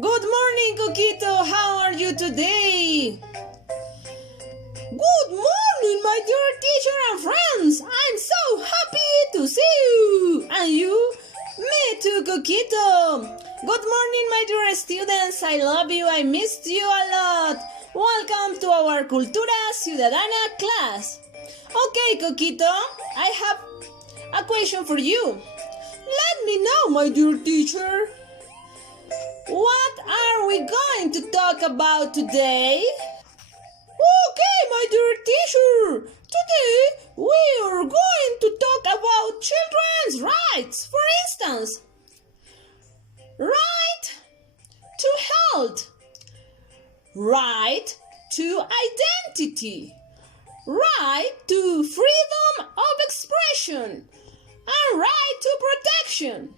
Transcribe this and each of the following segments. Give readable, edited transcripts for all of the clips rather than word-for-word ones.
Good morning, Coquito. How are you today? Good morning, my dear teacher and friends. I'm so happy to see you. And you? Me too, Coquito. Good morning, my dear students. I love you. I missed you a lot. Welcome to our Cultura Ciudadana class. Okay, Coquito, I have a question for you. Let me know, my dear teacher. What are we going to talk about today? Okay, my dear teacher. Today we are going to talk about children's rights. For instance, right to health, right to identity, right to freedom of expression, and right to protection.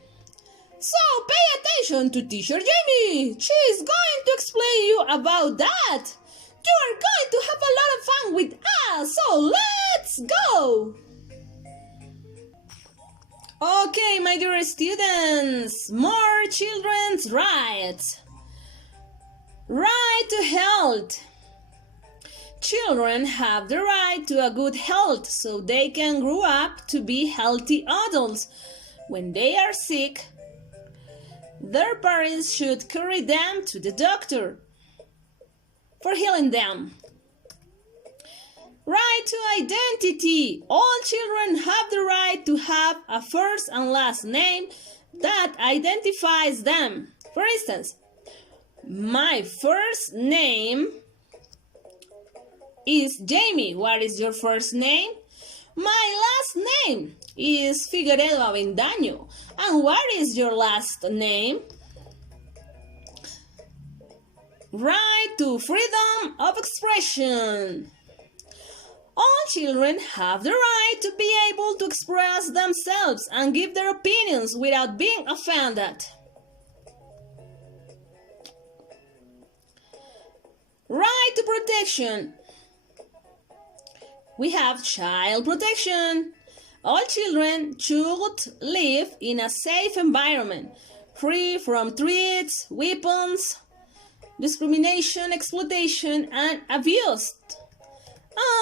So pay attention to Teacher Jamie. She is going to explain you about that. You are going to have a lot of fun with us, so let's go! Okay, my dear students, more children's rights. Right to health. Children have the right to a good health so they can grow up to be healthy adults. When they are sick, their parents should carry them to the doctor for healing them. Right to identity. All children have the right to have a first and last name that identifies them. For instance, my first name is Jamie. What is your first name? My last name is Figueredo Avendaño. And what is your last name? Right to freedom of expression. All children have the right to be able to express themselves and give their opinions without being offended. Right to protection. We have child protection. All children should live in a safe environment, free from threats, weapons, discrimination, exploitation, and abuse.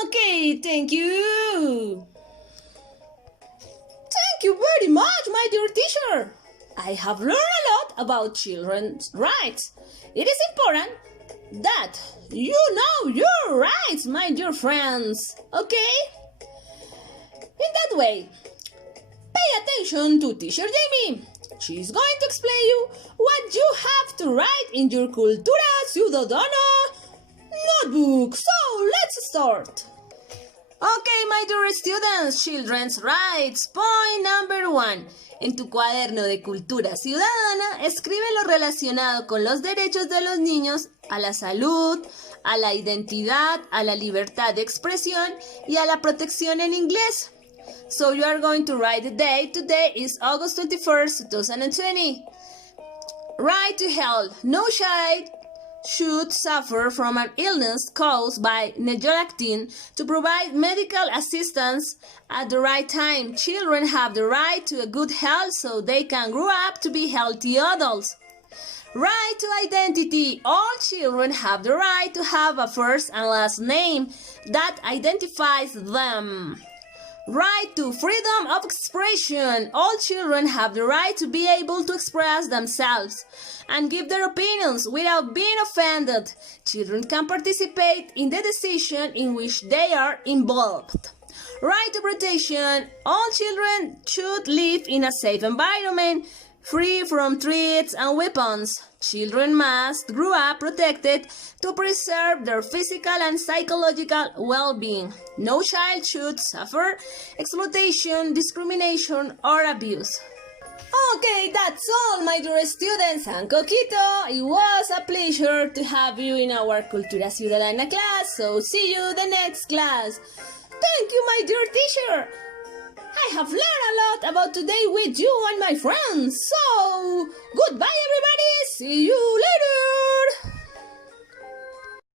Okay, thank you. Thank you very much, my dear teacher. I have learned a lot about children's rights. It is important that you know your rights, my dear friends. Okay? In that way, pay attention to Teacher Jamie. She is going to explain you what you have to write in your Cultura Ciudadana notebook. So, let's start. Okay, my dear students, children's rights. Point number 1. En tu cuaderno de Cultura Ciudadana, escribe lo relacionado con los derechos de los niños a la salud, a la identidad, a la libertad de expresión y a la protección en inglés. So you are going to write the date. Today is August 21st, 2020. Right to health. No child should suffer from an illness caused by neglecting to provide medical assistance at the right time. Children have the right to a good health so they can grow up to be healthy adults. Right to identity. All children have the right to have a first and last name that identifies them. Right to freedom of expression. All children have the right to be able to express themselves and give their opinions without being offended. Children can participate in the decision in which they are involved. Right to protection. All children should live in a safe environment, free from threats and weapons. Children must grow up protected to preserve their physical and psychological well-being. No child should suffer exploitation, discrimination, or abuse. Okay, that's all, my dear students and Coquito. It was a pleasure to have you in our Cultura Ciudadana class, so see you the next class. Thank you, my dear teacher. I have learned a lot about today with you and my friends. So, goodbye everybody. See you later.